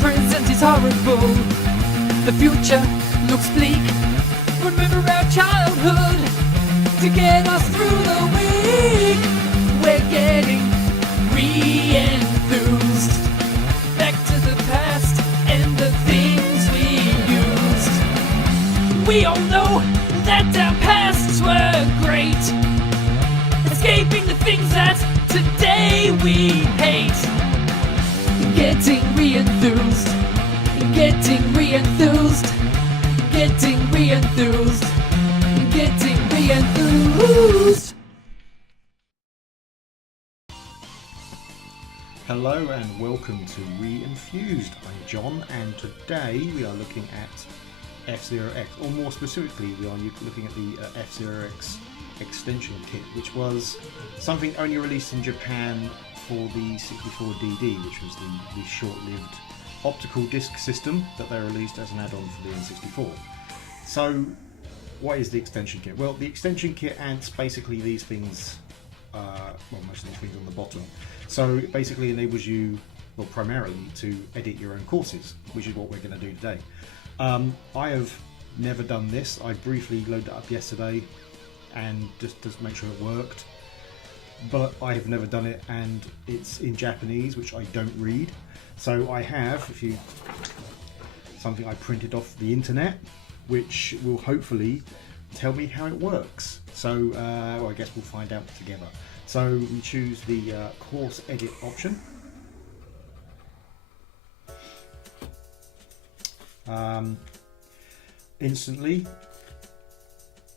present is horrible. The future looks bleak. Remember our childhood to get us through the week. We're getting re-enthused. Back to the past and the things we used. We all know that our pasts were great. Escaping the things that today we hate. Getting re-enthused. Getting re-enthused. Getting re-enthused. Getting re-enthused. Hello and welcome to Re-enthused. I'm John, and today we are looking at F-Zero X, or more specifically we are looking at the F-Zero X extension kit, which was something only released in Japan for the 64DD, which was the short-lived optical disc system that they released as an add-on for the N64. So what is the extension kit? Well, the extension kit adds basically these things, most of these things on the bottom. So it basically enables you, well, primarily to edit your own courses, which is what we're going to do today. I have never done this. I briefly loaded it up yesterday and just to make sure it worked, but I have never done it, and it's in Japanese, which I don't read. So I have something I printed off the internet, which will hopefully tell me how it works. So I guess we'll find out together. So we choose the course edit option. Instantly,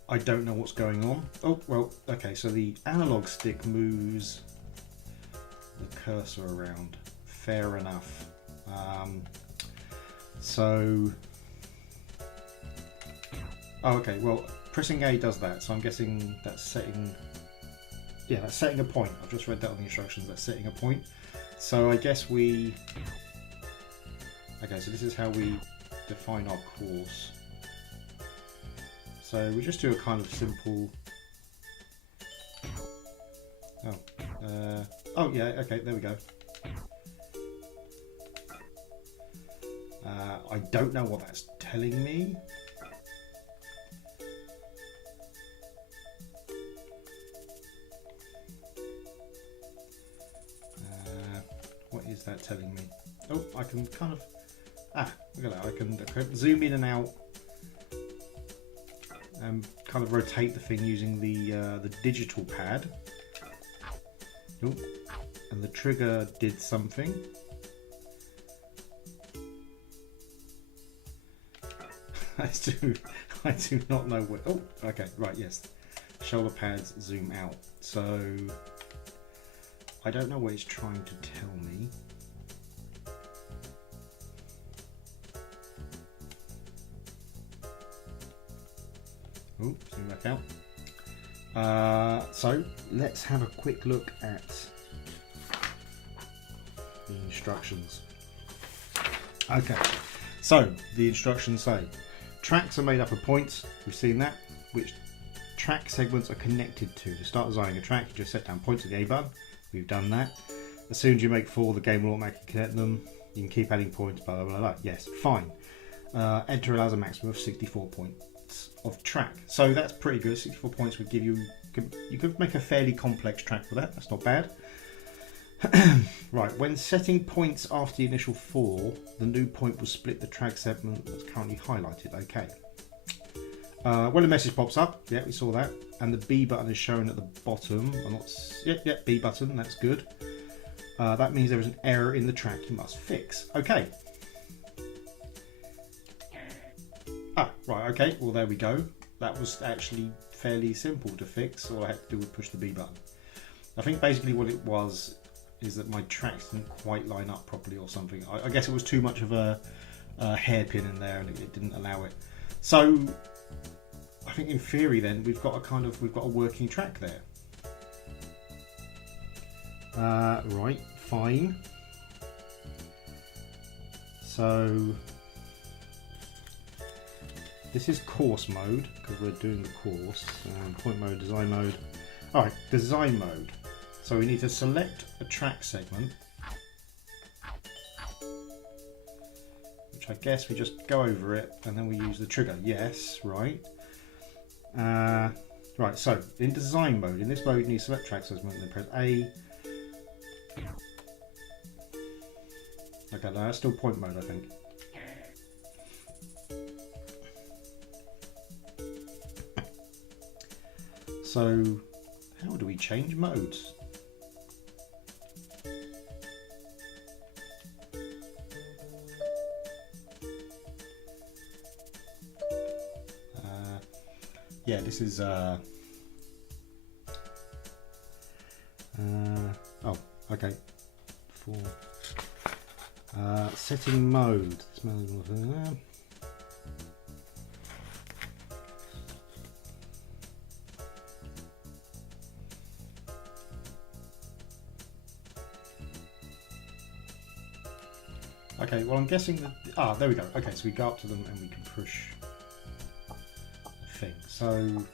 I don't know what's going on. Oh, well, okay, so the analog stick moves the cursor around. Fair enough. Oh, okay, well, pressing A does that, so I'm guessing that's setting, that's setting a point. I've just read that on the instructions, that's setting a point. So I guess so this is how we define our course. So we just do a kind of simple, okay, there we go. I don't know what that's telling me. What is that telling me? Oh, I can kind of, look at that, I can zoom in and out and kind of rotate the thing using the digital pad. Oh, and the trigger did something. I do not know what. Oh, okay, right, yes. Shoulder pads zoom out. So I don't know what it's trying to tell me. Oh, zoom back out. So let's have a quick look at the instructions. Okay, so the instructions say tracks are made up of points, we've seen that, which track segments are connected to. To start designing a track, you just set down points with the A button. We've done that. As soon as you make 4, the game will automatically connect them. You can keep adding points, blah, blah, blah, blah. Yes, fine. Enter allows a maximum of 64 points of track. So that's pretty good. 64 points would give you could make a fairly complex track for that. That's not bad. Right, when setting points after the initial 4, the new point will split the track segment that's currently highlighted. Okay. When a message pops up, yeah, we saw that, and the B button is shown at the bottom. B button, that's good. That means there is an error in the track you must fix. Okay. Right, okay, well there we go. That was actually fairly simple to fix. All I had to do was push the B button. I think basically what it was is that my tracks didn't quite line up properly or something. I guess it was too much of a hairpin in there and it didn't allow it. So I think in theory then we've got a working track there. Right, fine. So this is course mode because we're doing the course. Point mode, design mode. Alright, design mode. So we need to select a track segment I guess we just go over it and then we use the trigger. Yes, right. Right, so in design mode, in this mode you need to select track segment and then press A. Okay, no, that's still point mode, I think. So, how do we change modes? Yeah, this is oh, okay. For setting mode. This mode. Okay, well I'm guessing that there we go. Okay, so we go up to them and we can push thing. So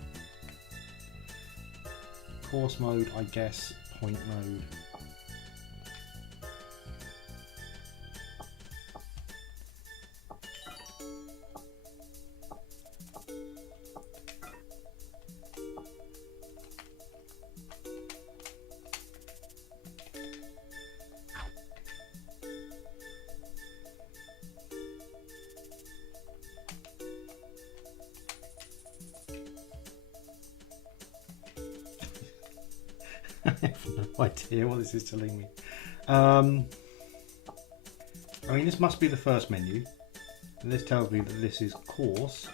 course mode, I guess, point mode. I have no idea what this is telling me. I mean, this must be the first menu, and this tells me that this is course.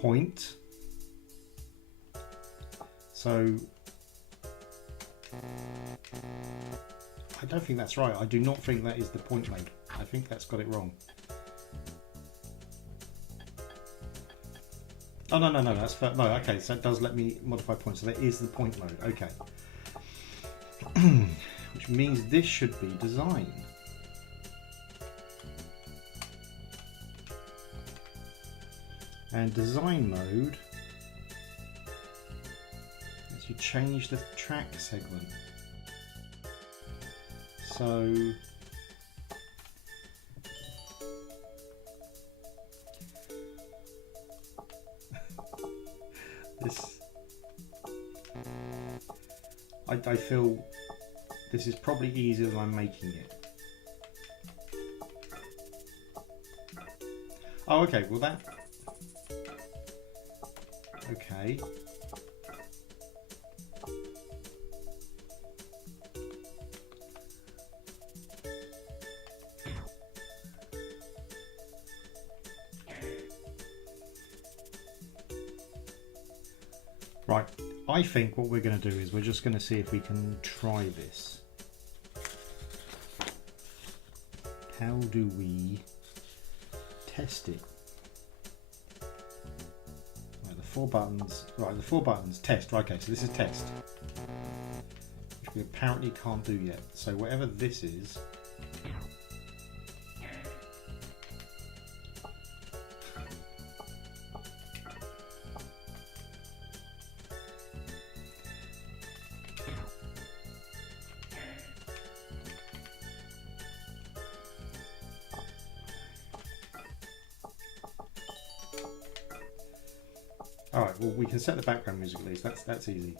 Point. So I don't think that's right. I do not think that is the point mode. I think that's got it wrong. Oh, no, that's no, okay, so it does let me modify points, so that is the point mode, okay. Which means this should be design. And design mode lets you change the track segment. So I feel this is probably easier than I'm making it. Oh, okay, well that... Okay. Right, I think what we're going to do is we're just going to see if we can try this. How do we test it? Right, the four buttons. Right, the four buttons. Test. Right, okay, so this is test, which we apparently can't do yet. So whatever this is. Alright, well we can set the background music at least, that's easy.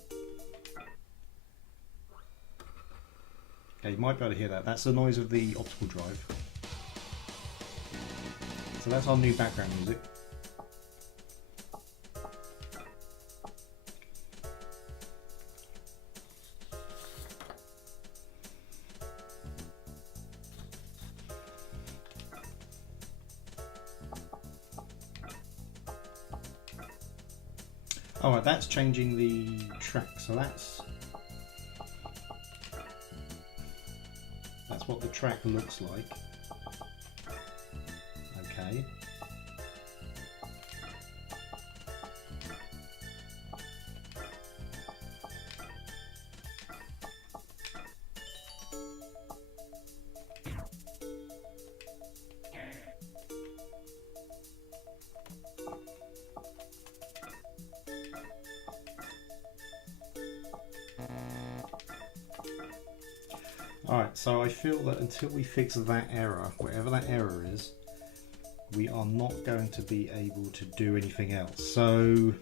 Okay, you might be able to hear that. That's the noise of the optical drive. So that's our new background music. Alright, that's changing the track, so that's what the track looks like. Okay. Alright, so I feel that until we fix that error, whatever that error is, we are not going to be able to do anything else. So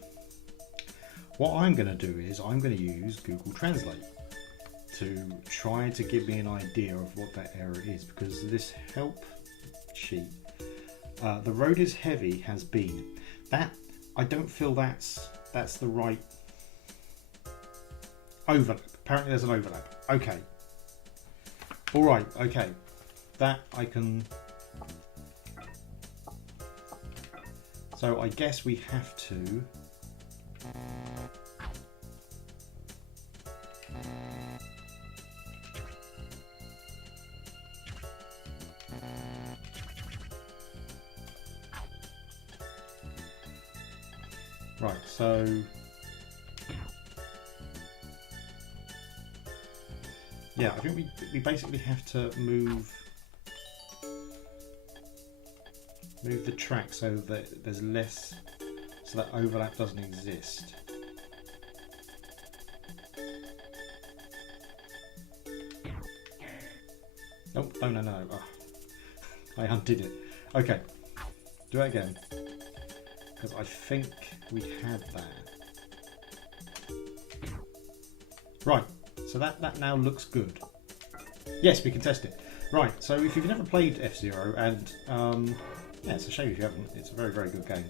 what I'm going to do is I'm going to use Google Translate to try to give me an idea of what that error is, because this help sheet, the road is heavy has been. That, I don't feel that's the right overlap. Apparently there's an overlap. Okay. Alright, okay. That I can... So I guess we have to... Right, so... Yeah, I think we basically have to move the track so that there's less, so that overlap doesn't exist. Oh, no. Oh, I undid it. Okay, do it again. Because I think we had that. Right. So that now looks good. Yes, we can test it. Right, so if you've never played F-Zero, and yeah, it's a shame if you haven't, it's a very, very good game.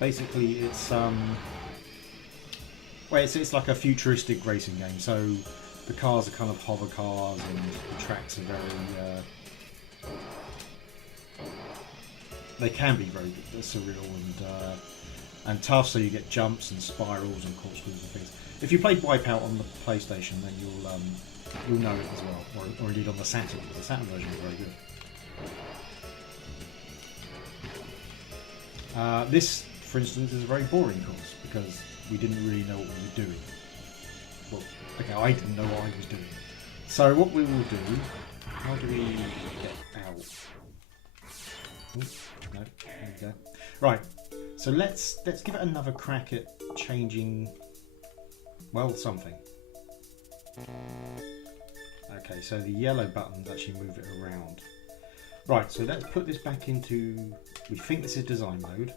Basically, it's well, it's like a futuristic racing game, so the cars are kind of hover cars, and the tracks are very, they can be very surreal and tough, so you get jumps and spirals and corkscrews and things. If you played Wipeout on the PlayStation, then you'll know it as well, or indeed on the Saturn. The Saturn version is very good. This, for instance, is a very boring course because we didn't really know what we were doing. Well, okay, I didn't know what I was doing. So what we will do? How do we get out? Oops, no, there we go. Right. So let's give it another crack at changing. Well, something. Okay, so the yellow buttons actually move it around. Right, so let's put this back into... We think this is design mode.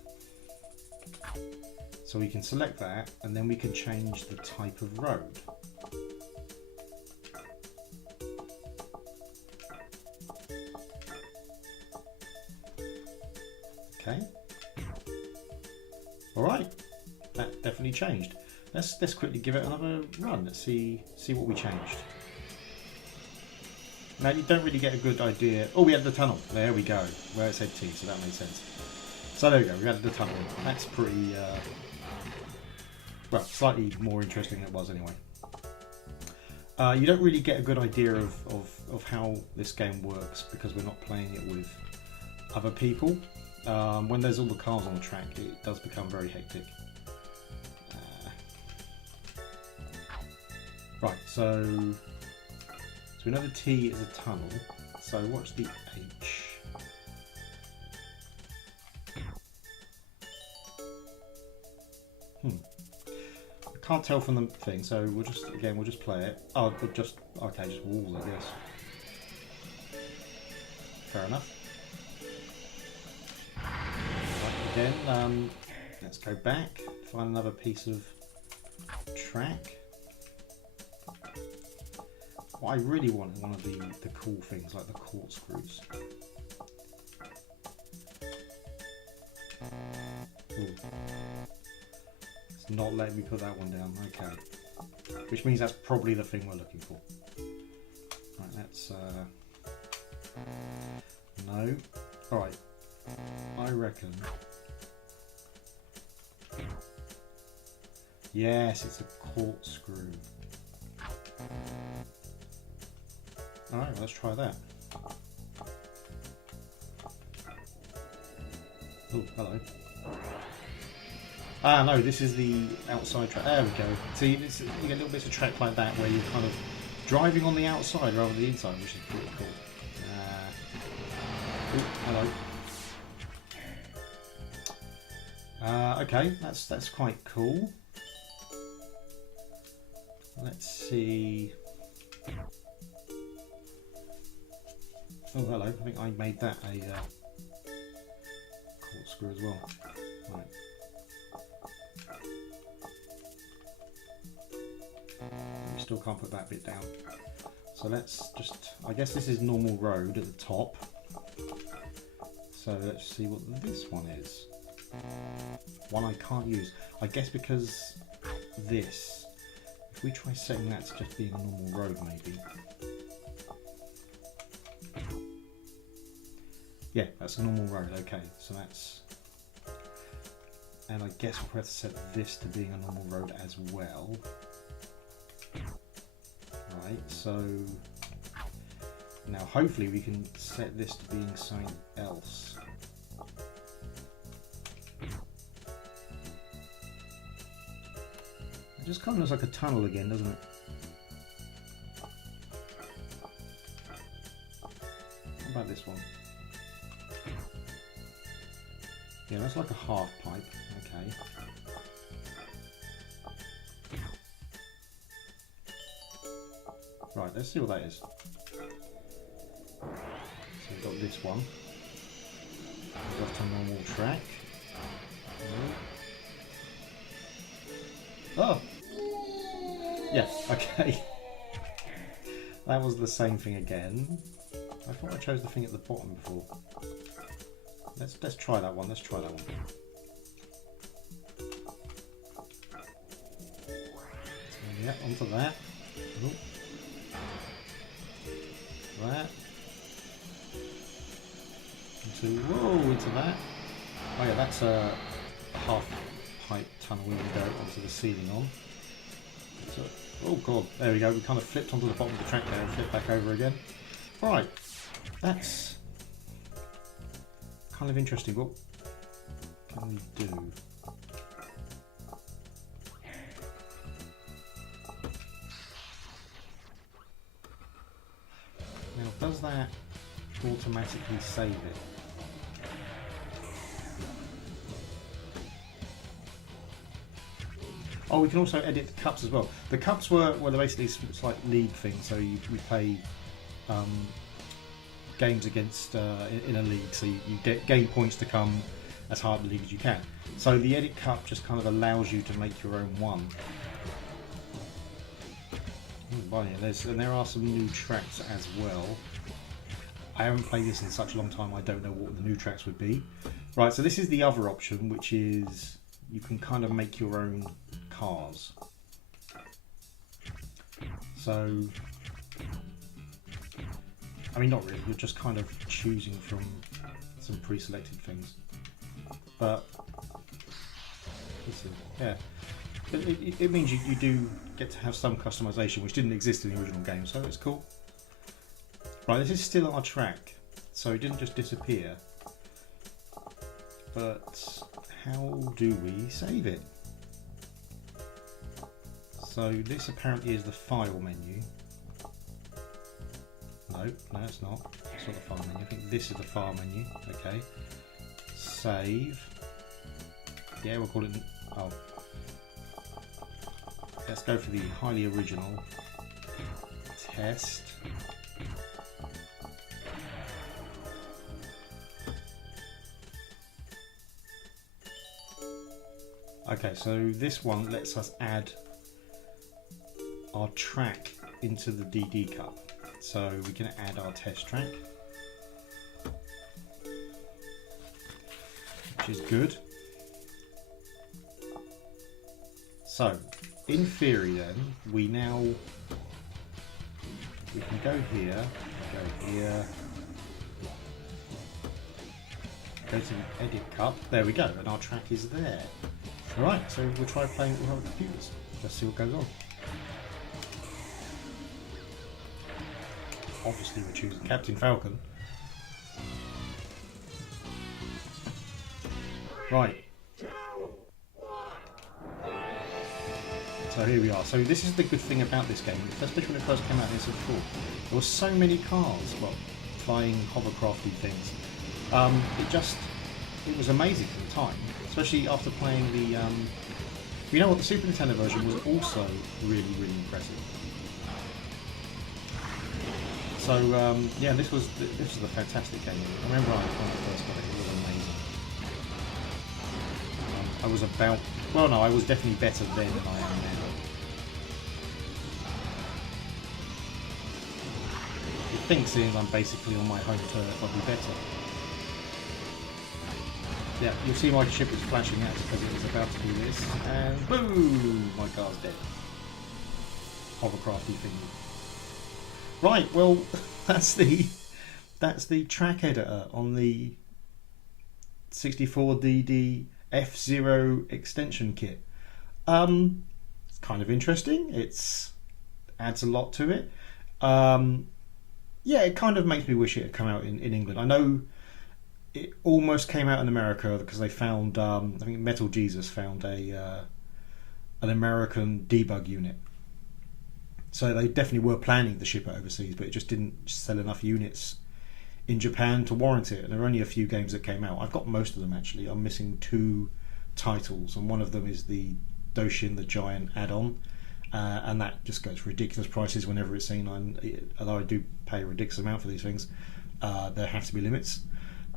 So we can select that, and then we can change the type of road. Okay. Alright, that definitely changed. Let's quickly give it another run. Let's see what we changed. Now you don't really get a good idea. Oh, we had the tunnel. There we go. Where it said T, so that made sense. So there we go. We had the tunnel. That's pretty, well, slightly more interesting than it was anyway. You don't really get a good idea of how this game works because we're not playing it with other people. When there's all the cars on the track, it does become very hectic. Right, so we know the T is a tunnel, so what's the H? I can't tell from the thing, so we'll just play it. Oh, just walls, I guess. Fair enough. Right, again, let's go back, find another piece of track. What I really want is one of the cool things, like the corkscrews. Ooh. It's not letting me put that one down, okay. Which means that's probably the thing we're looking for. Right, that's... No. Alright. I reckon... Yes, it's a corkscrew. Alright, well, let's try that. Oh, hello. Ah, no, this is the outside track. There we go. See, you get little bits of track like that where you're kind of driving on the outside rather than the inside, which is pretty cool. Oh, hello. Okay, that's quite cool. Let's see. Oh, hello. I think I made that a corkscrew as well. Right. You still can't put that bit down. So let's just... I guess this is normal road at the top. So let's see what this one is. One I can't use. I guess because this... If we try setting that to just being a normal road, maybe. Yeah, that's a normal road. Okay, so that's... And I guess we'll have to set this to being a normal road as well. Right, so... Now hopefully we can set this to being something else. It just kind of looks like a tunnel again, doesn't it? What about this one? Yeah, that's like a half pipe. Okay. Right, let's see what that is. So we've got this one. We've got a normal track. Oh! Yeah, okay. That was the same thing again. I thought I chose the thing at the bottom before. Let's try that one. Let's try that one. So, yeah, onto that. Ooh. That. Into that. Oh yeah, that's a half pipe tunnel we can go onto the ceiling on. So, oh god, there we go. We kind of flipped onto the bottom of the track there and flipped back over again. Right, that's kind of interesting. What can we do? Now, does that automatically save it? Oh, we can also edit the cups as well. The cups were basically it's like league things, so we play games against in a league, so you gain points to come as hard a league as you can. So the edit cup just kind of allows you to make your own one. And there are some new tracks as well. I haven't played this in such a long time, I don't know what the new tracks would be. Right, so this is the other option, which is you can kind of make your own cars. So, I mean, not really, you're just kind of choosing from some pre-selected things. But, yeah, it means you do get to have some customization, which didn't exist in the original game, so it's cool. Right, this is still our track, so it didn't just disappear. But how do we save it? So this apparently is the file menu. No, it's not. It's not the file menu. I think this is the file menu. Okay. Save. Yeah, we'll call it. Oh. Let's go for the highly original. Test. Okay, so this one lets us add our track into the DD cup. So we can add our test track, which is good. So, in theory then, we can go here, go to the edit cup, there we go, and our track is there. Alright, so we'll try playing it with our computers, just see what goes on. Obviously we're choosing Captain Falcon. Right. So here we are. So this is the good thing about this game, especially when it first came out in '64. There were so many cars, well, flying hovercrafty things. It was amazing for the time, especially after playing the. You know what? The Super Nintendo version was also really, really impressive. So yeah, this was a fantastic game. I remember when I first got it, it was amazing. I was about, well, no, I was definitely better then than I am now. You'd think, seeing I'm basically on my home turf, I'd be better. Yeah, you'll see my ship is flashing out because it was about to do this, and boom, my car's dead. Hovercrafty thing. Right, well, that's the track editor on the 64DD F-Zero extension kit. It's kind of interesting. It's adds a lot to it. Yeah, it kind of makes me wish it had come out in England. I know it almost came out in America because they found, I think Metal Jesus found an American debug unit. So they definitely were planning to ship it overseas, but it just didn't sell enough units in Japan to warrant it. And there are only a few games that came out. I've got most of them actually. I'm missing 2 titles, and one of them is the Doshin the Giant add-on, and that just goes for ridiculous prices whenever it's seen. Although I do pay a ridiculous amount for these things, there have to be limits.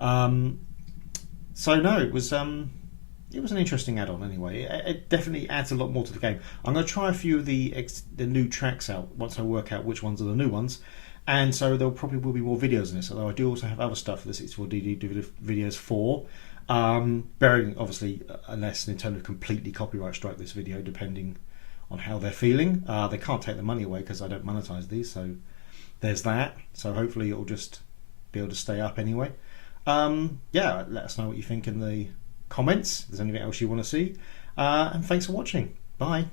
So no, it was an interesting add-on anyway. It definitely adds a lot more to the game. I'm going to try a few of the new tracks out once I work out which ones are the new ones, and so there probably will be more videos in this, although I do also have other stuff for the 64DD videos for. Bearing, obviously, unless Nintendo completely copyright strike this video, depending on how they're feeling. They can't take the money away because I don't monetize these, so there's that. So hopefully it'll just be able to stay up anyway. Yeah, let us know what you think in the comments. If there's anything else you want to see. And thanks for watching. Bye.